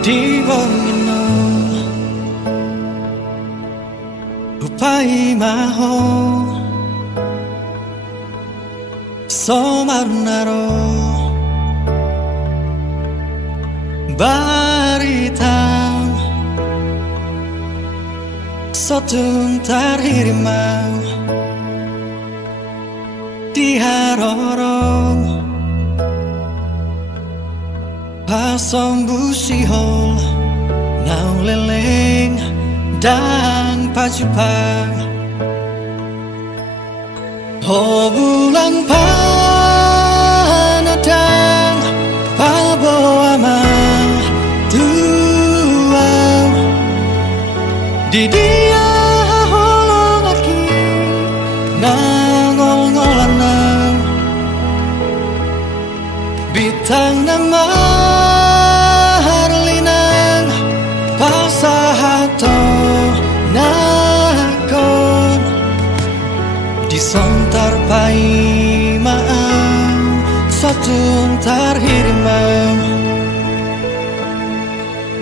di bongino upai maho somarnaro baritam sotung tarhirimau di harorong pasong busihol nau leleng dan pacupang ho bulan panadang paboama tuau di dia holong aki nangol-ngolanang bitang nama harlinang pasahato nakon disontar pai maang satung tarhirimang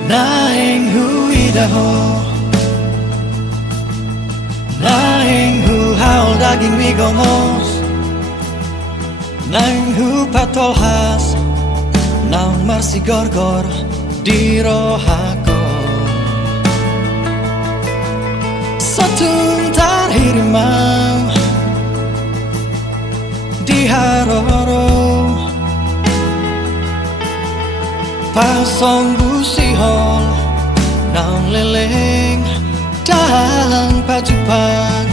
naeng huidaho naeng hu haul daging migomos naeng hu patolhas naung marsi gorgor di rohako satung tarhirimang di haroro pasong busihol naung leleng dan pacupang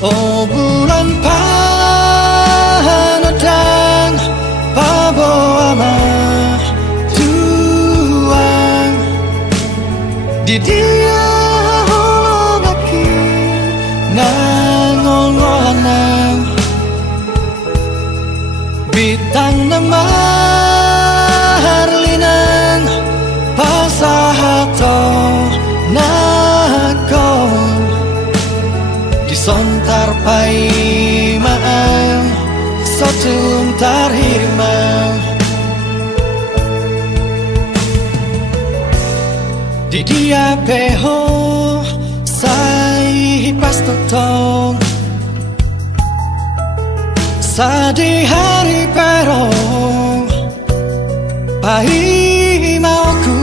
oh bulan panadang paboama tuang di dia holong aki nangol-ngolanang bitang nama harlinang pasahato nakon disontar pai maang satung tarhirimang di dia peho sai pas totong sa di hari perong pai mauku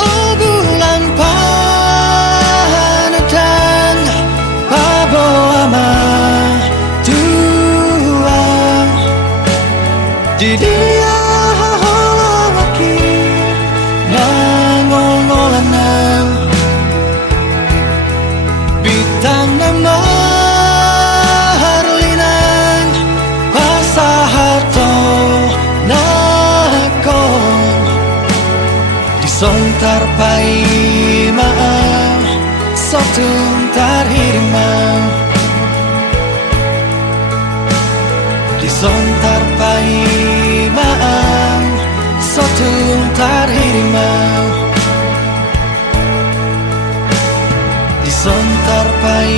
oh bulan panadang paboama tuang di dia holong aki nangol-ngolanang bitang nama harlinang pasahato nakon disontar pai maang satung tarhirimang disontar pai maang satung tarhirimang disontar pai